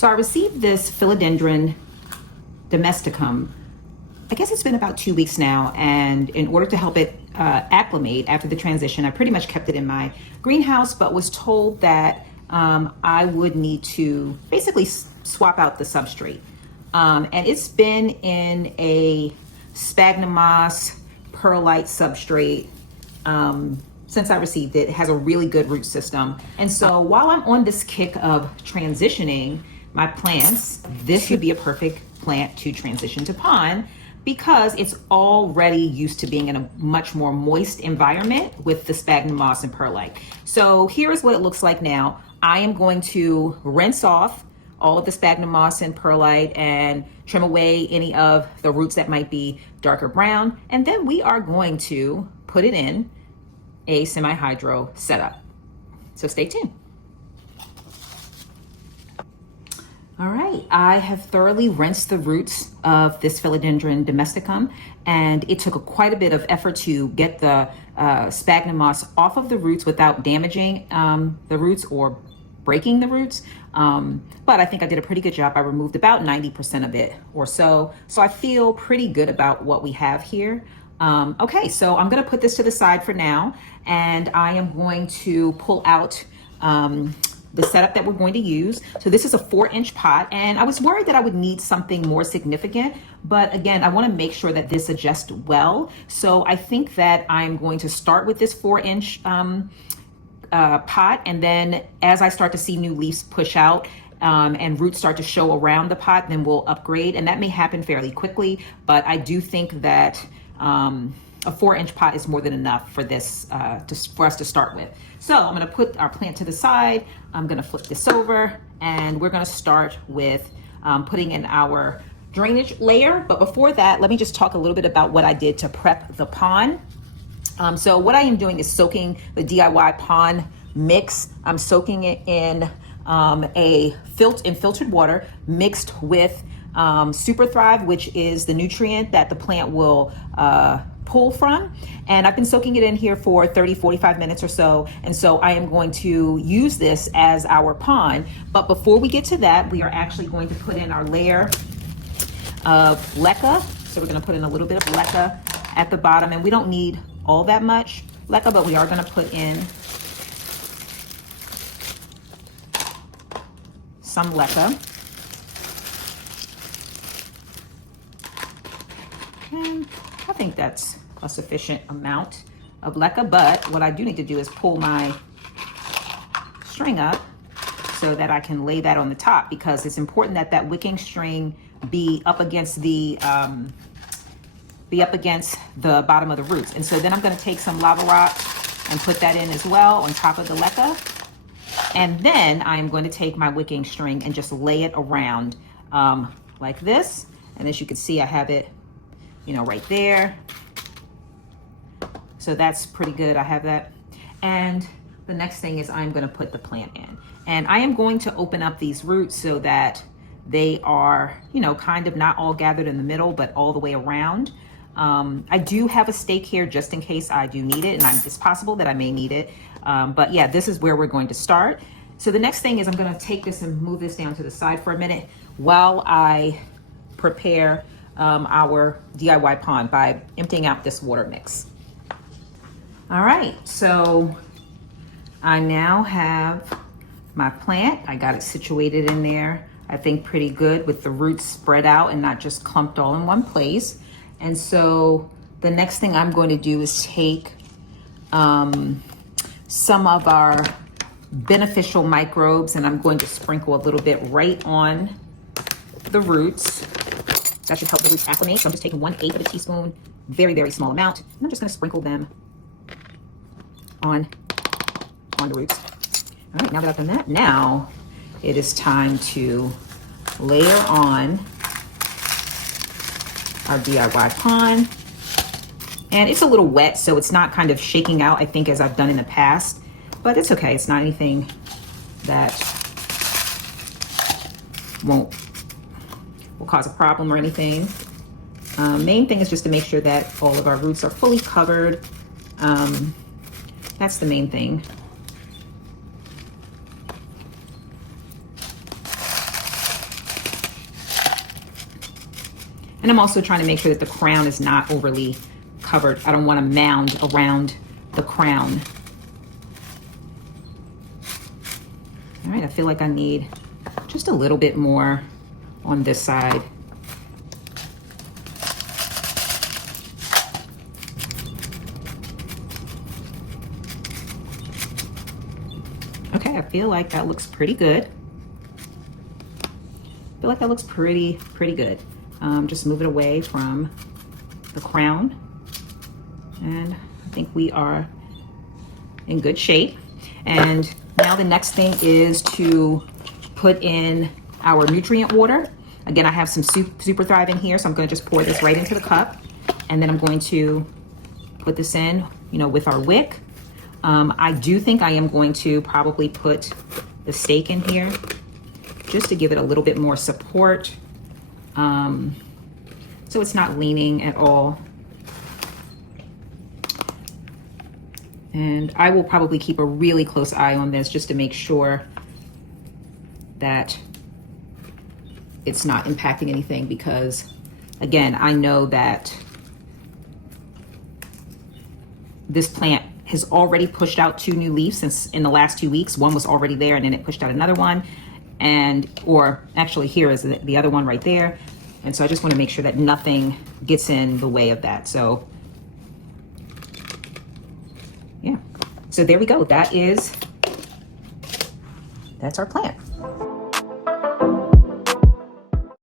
So I received this Philodendron Domesticum. I guess it's been about 2 weeks now, and in order to help it acclimate after the transition, I pretty much kept it in my greenhouse, but was told that I would need to basically swap out the substrate. And it's been in a sphagnum moss perlite substrate since I received it. It has a really good root system. And so while I'm on this kick of transitioning my plants, this would be a perfect plant to transition to PON because it's already used to being in a much more moist environment with the sphagnum moss and perlite. So here is what it looks like now. I am going to rinse off all of the sphagnum moss and perlite and trim away any of the roots that might be darker brown. And then we are going to put it in a semi-hydro setup. So stay tuned. All right, I have thoroughly rinsed the roots of this Philodendron Domesticum, and it took quite a bit of effort to get the sphagnum moss off of the roots without damaging the roots or breaking the roots. But I think I did a pretty good job. I removed about 90% of it or so. So I feel pretty good about what we have here. Okay, so I'm gonna put this to the side for now, and I am going to pull out the setup that we're going to use. So this is a 4-inch pot, and I was worried that I would need something more significant, but again, I want to make sure that this adjusts well. So I think that I'm going to start with this 4-inch pot, and then as I start to see new leaves push out and roots start to show around the pot, then we'll upgrade, and that may happen fairly quickly, but I do think that a 4-inch pot is more than enough for this for us to start with. So I'm going to put our plant to the side. I'm going to flip this over, and we're going to start with putting in our drainage layer. But before that, let me just talk a little bit about what I did to prep the PON. So what I am doing is soaking the DIY PON mix. I'm soaking it in filtered water mixed with Super Thrive, which is the nutrient that the plant will pull from. And I've been soaking it in here for 30-45 minutes or so. And so I am going to use this as our PON. But before we get to that, we are actually going to put in our layer of leca. So we're going to put in a little bit of leca at the bottom, and we don't need all that much leca, but we are going to put in some leca. And I think that's a sufficient amount of leca, but what I do need to do is pull my string up so that I can lay that on the top, because it's important that that wicking string be up against the bottom of the roots. And so then I'm going to take some lava rock and put that in as well on top of the leca. And then I'm going to take my wicking string and just lay it around like this. And as you can see, I have it, right there. So that's pretty good. I have that. And the next thing is I'm going to put the plant in. And I am going to open up these roots so that they are, kind of not all gathered in the middle, but all the way around. I do have a stake here just in case I do need it, and it's possible that I may need it. But yeah, this is where we're going to start. So the next thing is I'm going to take this and move this down to the side for a minute while I prepare our DIY PON by emptying out this water mix. All right, so I now have my plant. I got it situated in there, I think pretty good, with the roots spread out and not just clumped all in one place. And so the next thing I'm going to do is take some of our beneficial microbes, and I'm going to sprinkle a little bit right on the roots. That should help the roots acclimate. So I'm just taking 1/8 of a teaspoon, very, very small amount. And I'm just going to sprinkle them on the roots. All right, now that I've done that, now it is time to layer on our DIY PON. And it's a little wet, so it's not kind of shaking out, I think, as I've done in the past, but it's okay. It's not anything that will cause a problem or anything. Main thing is just to make sure that all of our roots are fully covered. That's the main thing. And I'm also trying to make sure that the crown is not overly covered. I don't want a mound around the crown. All right, I feel like I need just a little bit more on this side. Okay, I feel like that looks pretty good. I feel like that looks pretty good. Just move it away from the crown. And I think we are in good shape. And now the next thing is to put in our nutrient water. Again, I have some Super Thrive in here, so I'm going to just pour this right into the cup. And then I'm going to put this in, with our Wick. I do think I am going to probably put the stake in here just to give it a little bit more support. So it's not leaning at all. And I will probably keep a really close eye on this just to make sure that it's not impacting anything, because again, I know that this plant has already pushed out 2 new leaves since in the last 2 weeks. One was already there and then it pushed out another one. Or actually here is the other one right there. And so I just want to make sure that nothing gets in the way of that. So yeah, so there we go. That's our plant.